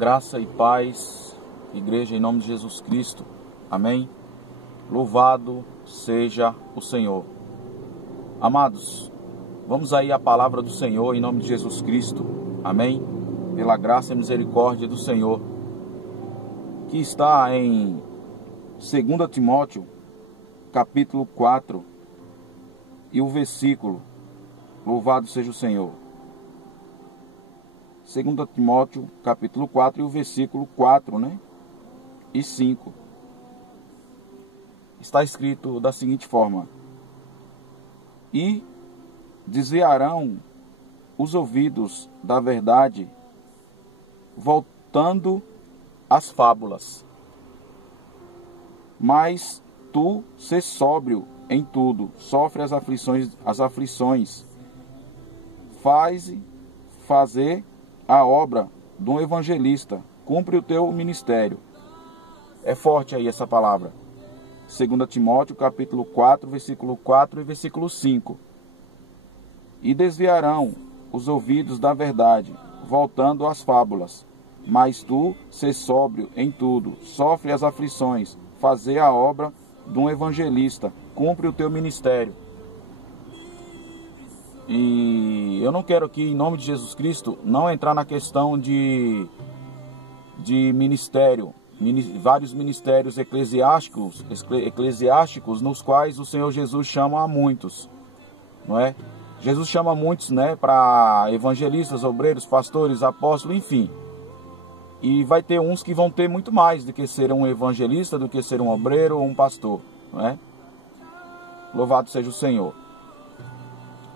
Graça e paz, igreja, em nome de Jesus Cristo. Amém? Louvado seja o Senhor. Amados, vamos aí à palavra do Senhor em nome de Jesus Cristo. Amém? Pela graça e misericórdia do Senhor, que está em 2 Timóteo, capítulo 4, e o versículo, louvado seja o Senhor. 2 Timóteo, capítulo 4, e o versículo 4, e 5. Está escrito da seguinte forma: e desviarão os ouvidos da verdade, voltando às fábulas. Mas tu, sê sóbrio em tudo, sofre as aflições, fazer a obra de um evangelista, cumpre o teu ministério. É forte aí essa palavra. 2 Timóteo, capítulo 4, versículo 4 e versículo 5. E desviarão os ouvidos da verdade, voltando às fábulas. Mas tu, sê sóbrio em tudo, sofre as aflições, fazer a obra de um evangelista, cumpre o teu ministério. E eu não quero aqui, em nome de Jesus Cristo, não entrar na questão de ministério, vários ministérios eclesiásticos, nos quais o Senhor Jesus chama a muitos, não é? Jesus chama muitos, para evangelistas, obreiros, pastores, apóstolos, enfim. E vai ter uns que vão ter muito mais do que ser um evangelista, do que ser um obreiro ou um pastor, não é? Louvado seja o Senhor.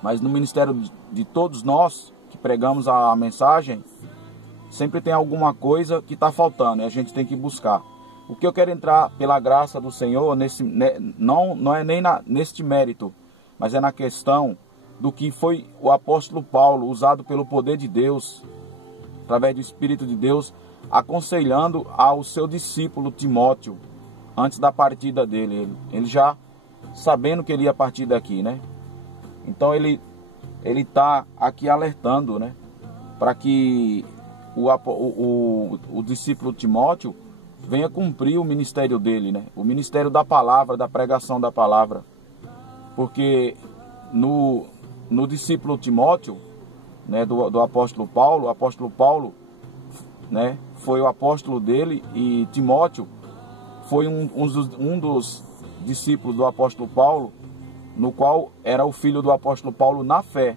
Mas no ministério de todos nós que pregamos a mensagem, sempre tem alguma coisa que está faltando e a gente tem que buscar. O que eu quero entrar pela graça do Senhor, não é nem neste mérito, mas é na questão do que foi o apóstolo Paulo, usado pelo poder de Deus, através do Espírito de Deus, aconselhando ao seu discípulo Timóteo, antes da partida dele. Ele já sabendo que ele ia partir daqui, Então ele está aqui alertando, para que o discípulo Timóteo venha cumprir o ministério dele, o ministério da palavra, da pregação da palavra. Porque no discípulo Timóteo, do apóstolo Paulo, foi o apóstolo dele, e Timóteo foi um dos discípulos do apóstolo Paulo, no qual era o filho do apóstolo Paulo na fé,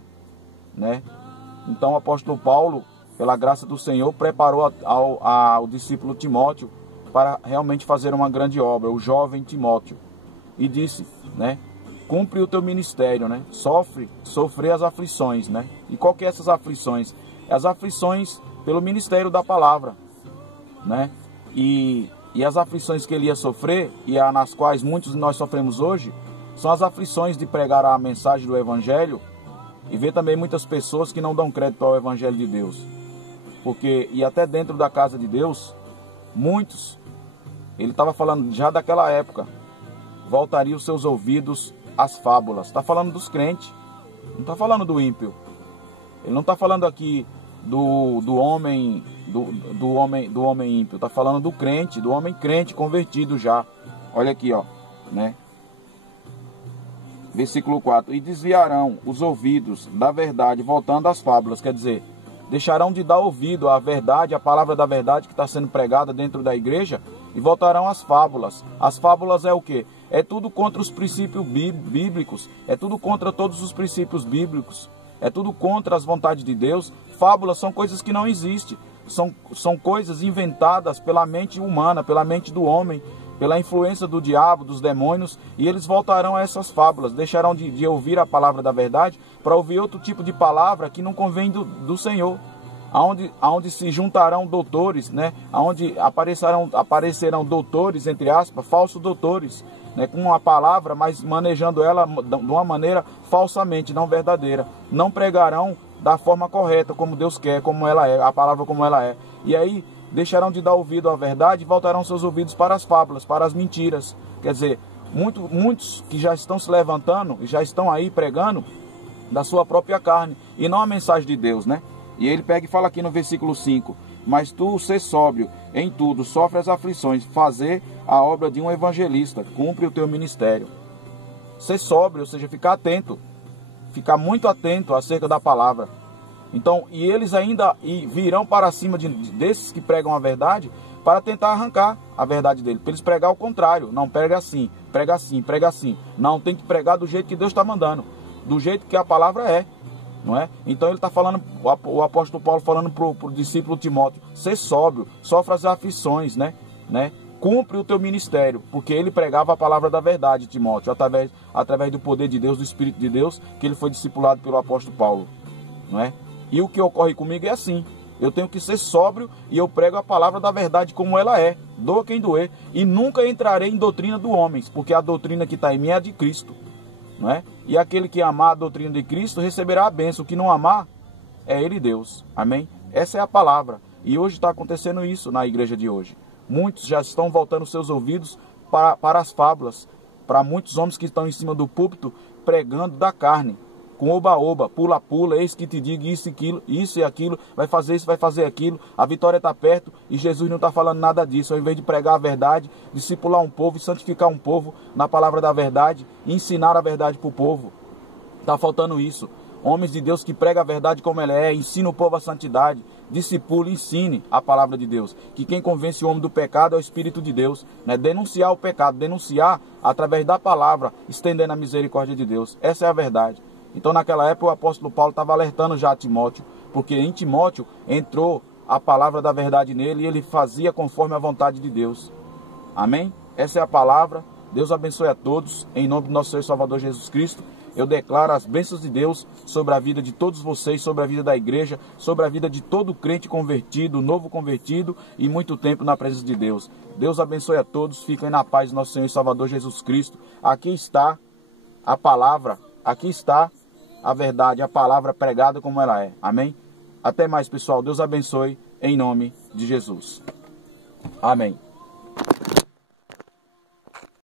Então o apóstolo Paulo, pela graça do Senhor, preparou ao discípulo Timóteo para realmente fazer uma grande obra, o jovem Timóteo, e disse, cumpre o teu ministério, sofrer as aflições, E qual que é essas aflições? As aflições pelo ministério da palavra, E as aflições que ele ia sofrer, e nas quais muitos de nós sofremos hoje, são as aflições de pregar a mensagem do Evangelho e ver também muitas pessoas que não dão crédito ao Evangelho de Deus. E até dentro da casa de Deus, muitos, ele estava falando já daquela época, voltariam os seus ouvidos às fábulas. Está falando dos crentes, não está falando do ímpio. Ele não está falando aqui do homem ímpio, está falando do crente, do homem crente convertido já. Olha aqui, Versículo 4. E desviarão os ouvidos da verdade, voltando às fábulas. Quer dizer, deixarão de dar ouvido à verdade, à palavra da verdade que está sendo pregada dentro da igreja, e voltarão às fábulas. As fábulas é o quê? É tudo contra os princípios bíblicos, é tudo contra todos os princípios bíblicos, é tudo contra as vontades de Deus. Fábulas são coisas que não existem, são coisas inventadas pela mente humana, pela mente do homem, pela influência do diabo, dos demônios, e eles voltarão a essas fábulas, deixarão de ouvir a palavra da verdade para ouvir outro tipo de palavra que não convém do Senhor, aonde se juntarão doutores, aonde aparecerão doutores, entre aspas, falsos doutores, com uma palavra, mas manejando ela de uma maneira falsamente, não verdadeira. Não pregarão da forma correta, como Deus quer, como ela é, a palavra como ela é. E aí deixarão de dar ouvido à verdade e voltarão seus ouvidos para as fábulas, para as mentiras. Quer dizer, muitos que já estão se levantando e já estão aí pregando da sua própria carne e não a mensagem de Deus, E ele pega e fala aqui no versículo 5: Mas tu, ser sóbrio em tudo, sofre as aflições, fazer a obra de um evangelista, cumpre o teu ministério. Ser sóbrio, ou seja, ficar atento, ficar muito atento acerca da palavra. Então, e eles ainda virão para cima desses que pregam a verdade, para tentar arrancar a verdade dele, para eles pregar o contrário. Não, prega assim, prega assim, prega assim. Não, tem que pregar do jeito que Deus está mandando, do jeito que a palavra é, não é? Então ele está falando, o apóstolo Paulo falando para o discípulo Timóteo, ser sóbrio, sofre as aflições, né? Cumpre o teu ministério, porque ele pregava a palavra da verdade, Timóteo, através do poder de Deus, do Espírito de Deus, que ele foi discipulado pelo apóstolo Paulo, não é? E o que ocorre comigo é assim: eu tenho que ser sóbrio e eu prego a palavra da verdade como ela é, doa quem doer, e nunca entrarei em doutrina dos homens, porque a doutrina que está em mim é a de Cristo, não é? E aquele que amar a doutrina de Cristo receberá a bênção, o que não amar é ele Deus, amém? Essa é a palavra, e hoje está acontecendo isso na igreja de hoje. Muitos já estão voltando seus ouvidos para as fábulas, para muitos homens que estão em cima do púlpito pregando da carne, com oba-oba, pula-pula, eis que te digo isso e aquilo, vai fazer isso, vai fazer aquilo, a vitória está perto e Jesus não está falando nada disso. Ao invés de pregar a verdade, discipular um povo e santificar um povo na palavra da verdade, e ensinar a verdade para o povo, está faltando isso. Homens de Deus que pregam a verdade como ela é, ensina o povo a santidade, discipule, ensine a palavra de Deus, que quem convence o homem do pecado é o Espírito de Deus, né? Denunciar o pecado, denunciar através da palavra, estendendo a misericórdia de Deus. Essa é a verdade. Então naquela época o apóstolo Paulo estava alertando já a Timóteo, porque em Timóteo entrou a palavra da verdade nele e ele fazia conforme a vontade de Deus. Amém? Essa é a palavra. Deus abençoe a todos, em nome do nosso Senhor e Salvador Jesus Cristo. Eu declaro as bênçãos de Deus sobre a vida de todos vocês, sobre a vida da igreja, sobre a vida de todo crente convertido, novo convertido e muito tempo na presença de Deus. Deus abençoe a todos, fiquem na paz do nosso Senhor e Salvador Jesus Cristo. Aqui está a palavra, aqui está a verdade, a palavra pregada como ela é. Amém? Até mais, pessoal. Deus abençoe em nome de Jesus. Amém.